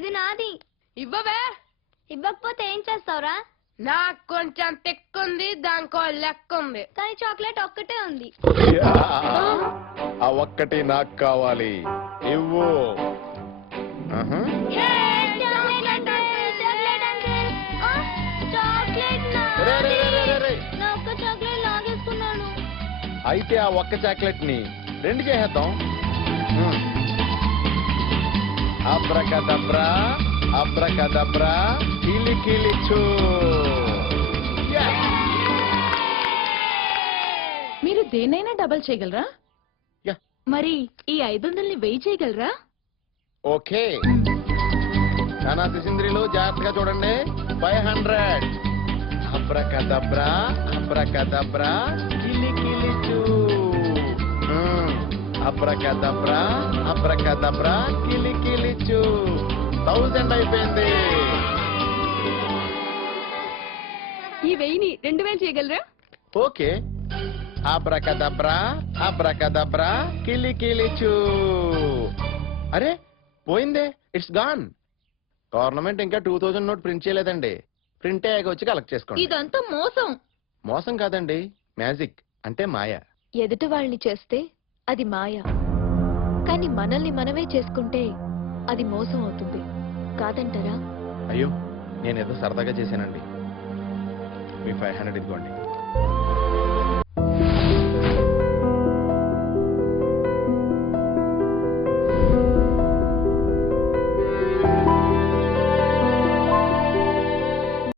ఇది నాది. ఇవ్వవే. ఇవ్వకపోతే ఏం చేస్తావురా? నాకు కొంచెం తెక్కుంది, దానికో లెక్క ఉంది. కానీ చాక్లెట్ ఒక్కటే ఉంది. యా, ఆ ఒక్కటి నాకు కావాలి. ఇవ్వు. ఆహా. రే, రే, రే, రే, రే. నా ఒక్క చాక్లెట్ లాగేసుకున్నాను. అయితే ఆ ఒక్క చాక్లెట్ ని 2 చేసేద్దాం. అబ్రకదబ్రా అబ్రకదబ్రా కిలి కిలిచు. మీరు దేన్నైనా డబల్ చేయగలరా? యా. మరి ఈ 500ని 1000 చేయగలరా? ఓకే. నానా శిశింద్రిలు జాగ్రత్తగా చూడండి. 500. అబ్రకదబ్రా అబ్రకదబ్రా కిలి కిలిచు. అబ్రకదబ్రా అబ్రకదబ్రా కిలి కిలిచు. 1000 అయిపోయింది. ఈ 1000ని 2000 చేయగలరా? ఓకే. అబ్రకదబ్రా అబ్రకదబ్రా కిలి కిలిచు. అరే పోయిందే, ఇట్స్ గాన్. గవర్నమెంట్ ఇంకా 2000 నోట్ ప్రింట్ చేయలేదండి. ప్రింట్ అయ్యాక వచ్చి కలెక్ట్ చేసుకోండి. ఇదంతా మోసం. మోసం కాదండి, మ్యాజిక్ అంటే మాయ. ఎదుటి వాళ్ళని చేస్తే అది మాయ, కానీ మనల్ని మనమే చేసుకుంటే అది మోసం అవుతుంది కాదంటారా? అయ్యో నేనేదో సరదాగా చేశానండి. మీ 500 ఇదిగోండి.